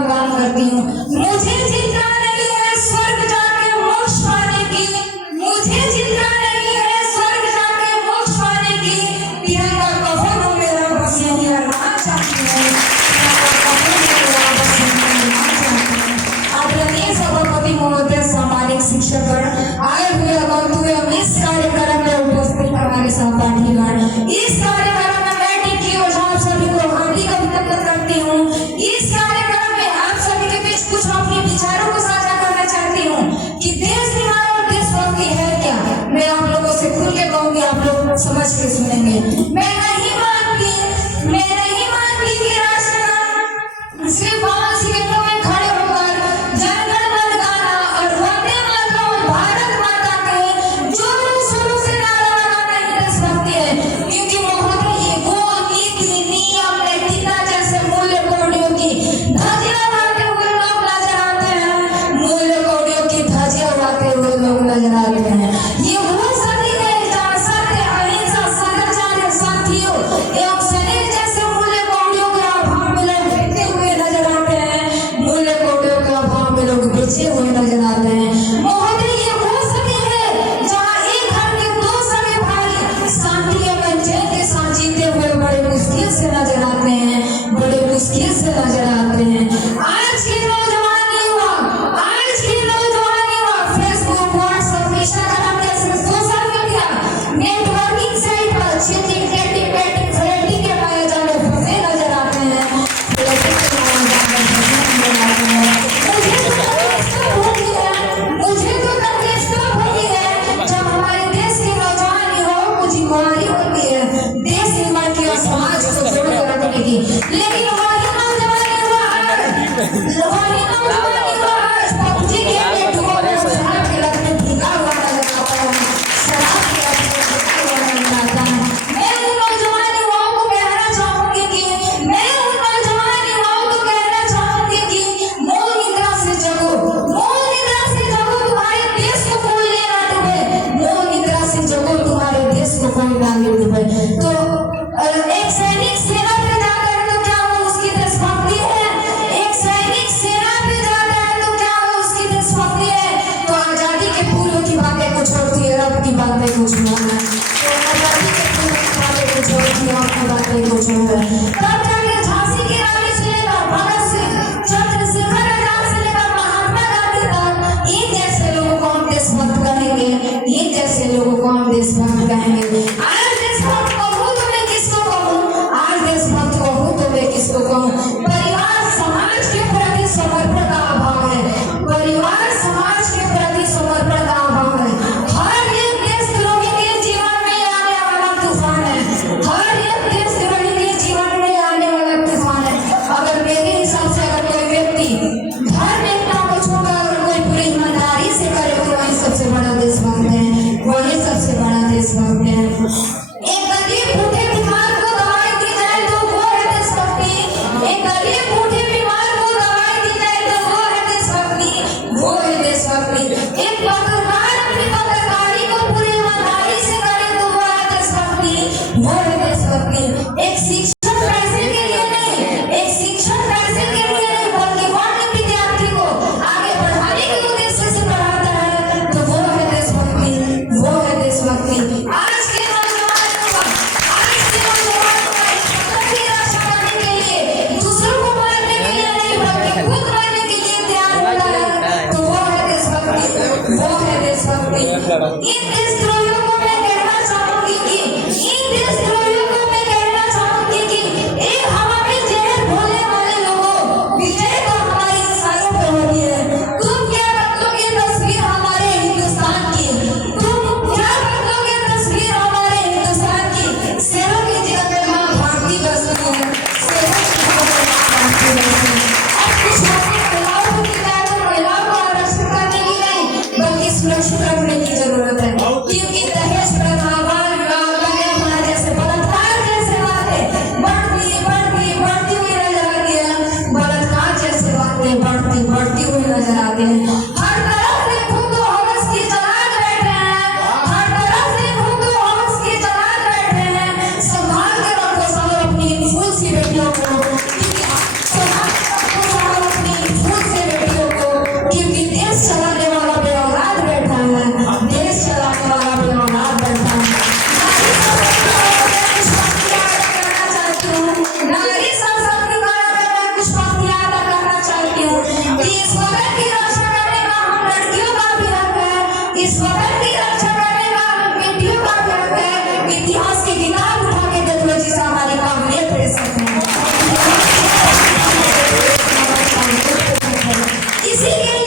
गुणगान करती हूँ। मुझे चिंता नहीं है स्वर्ग जाके मोक्ष पाने की, मुझे चिंता नहीं है स्वर्ग जाके मोक्ष पाने की, तिरंगा कफन मेरा बस यही अरमान चाहती है, आदरणीय सभापति महोदय, सामाजिक शिक्षकगण, आए हुए अगौतुए इस कार्यक्रम में उपस्थित हमारे सहपाठीगण, इस कार्यक्रम में मैं टीकी ओझा आप सभी को हार्दिक अभिनंदन करती हूँ। इस कार्यक्रम में आप सभी के बीच कुछ अपने विचारों को साझा करना चाहती हूँ कि देश निर्माण और देशभक्ति है क्या। मैं आप लोगों से खुल के कहूँगी, आप लोग समझ के सुनेंगे। मैं नहीं मानती कि राष्ट्रगान सिर्फ बाल सिगरेटों में खड़े होकर जनगण मन गाना और वंदे मातरम भारत माता के जो शुरू से नारा लगाना ही देशभक्ति है। क्योंकि महोदय ये गोल नीति नियम नैतिकता जैसे मूल्य कोडियों की धज्जियां उड़ाते हुए लोग नजर आते हैं, मूल्य कोडियों की धज्जियां उड़ाते हुए लोग नजर आते हैं। ये वो सदी है जहाँ सत्य अहिंसा सदाचार शांतियों एवं शरीर जैसे मूल्य कोडियों के अभाव में लोग बिकते हुए नजर आते हैं, मूल्य कोडियों के अभाव में लोग बेचे हुए नजर आते हैं। महोदय ये वो सदी है जहाँ एक घर के दो सगे भाई शांति एवं चैन के साथ जीते हुए बड़े मुश्किल से नजर आते हैं, बड़े मुश्किल से नजर आते हैं। आज के नौजवान युवा फेसबुक व्हाट्सएप इंस्टाग्राम जैसे सोशल मीडिया नेटवर्किंग साइट पर चीटिंग डेटिंग फ्लर्टिंग के पाए जाने फंसे नजर आते हैं। मुझे तो तकलीफ तब होती है जब हमारे देश के नौजवान युवाओं को जिम्मेदारी होती है देश निर्माण की और समाज को जोड़कर रखने की, लेकिन वही नौजवान युवा आज पबजी गेम में डूबा हुआ शराब के लत में भीगा हुआ नजर आता है, शराब के लत में भीगा हुआ नजर आता है। मैं उन नौजवान युवाओं को कहना चाहूंगी कि मूल निद्रा से जगो, तुम्हारे देश को कोई ना डूबे, मूल निद्रा से जगो, तुम्हारे देश को कोई ना डूबे। तो एक सैनिक सेना पे जाता है तो क्या वो उसकी देशभक्ति है? एक सैनिक सेना पे जाता है तो क्या वो उसकी देशभक्ति है? तो आजादी के पूर्व की बातें कुछ और थी, अब की बातें कुछ और है। तो आजादी के पूर्व की बातें कुछ और थी, अब की बातें कुछ और है। तब जाके झांसी की रानी से लेकर भगत सिंह, चंद्रशेखर आजाद से लेकर महात्मा गांधी तक इन जैसे लोगों को हम देशभक्त कहेंगे, इन जैसे लोगों को हम देशभक्त कहेंगे। आज देशभक्त कहूँ तो मैं किसको कहूँ? आज देशभक्त कहूँ तो मैं किसको कहूँ? परिवार समाज के प्रति समर्पण का अभाव है, परिवार समाज के प्रति समर्पण का अभाव है। हर एक देशद्रोही के जीवन में आने वाला तूफान है, हर एक देशद्रोही के जीवन में आने वाला तूफान है। अगर मेरे हिसाब से अगर कोई व्यक्ति धर्म एकता को छोड़कर अगर कोई पूरी ईमानदारी से करे तो वही सबसे बड़ा देशभक्त है, वही सबसे बड़ा देशभक्त है। एक गरीब भूखे बीमार को दवाई दी जाए तो वो है देशभक्ति, एक गरीब भूखे बीमार को दवाई दी जाए तो वो है देशभक्ति, वो है देशभक्ति। एक पत्रकार अपनी पत्रकारी को पूरी ईमानदारी से करे तो वो है देशभक्ति, वो है देशभक्ति। एक शिक्षक पैसे के लिए नहीं, एक शिक्षक पैसे के लिए नहीं बल्कि वो अपने विद्यार्थी को आगे बढ़ाने के उद्देश्य से पढ़ाता है तो वो है देशभक्ति, वो है देशभक्ति। आज के नौजवान इस वतन की रक्षा करने के लिए दूसरों को मारने के लिए नहीं बल्कि खुद मरने के लिए तैयार होता है तो वो है देशभक्ति, वो है देशभक्ति। इन देशद्रोहियों को मैं कहना चाहूंगी कि एक हवा में जहर घोलने वाले लोगों, विजय तो हमारी इंसानों पे होती है। तुम क्या बदलोगे तस्वीर हमारे हिंदुस्तान की? तुम क्या बदलोगे तस्वीर हमारे हिंदुस्तान की? शेरों की जगह पे माँ भारती बसती है, शेरों की जगह पे माँ भारती बसती है। अब कुछ महिलाओं को किताब और महिलाओं को आरक्षित करने की नहीं बल्कि सुरक्षित रखने की जरूरत है, क्योंकि दहेज प्रथा, बाल विवाह, कन्या जैसे बलात्कार जैसे बातें बढ़ती हुई नजर आती है, बलात्कार जैसे बातें बढ़ती हुई नजर आती है। हर तरफ देखो तो हवस की जलाल बैठे हैं, हर तरफ देखो तो हवस की जलाल बैठे हैं। संभाल कर रखो सब अपनी फूल सी बेटियों को, संभाल कर रखो सब अपनी किसी के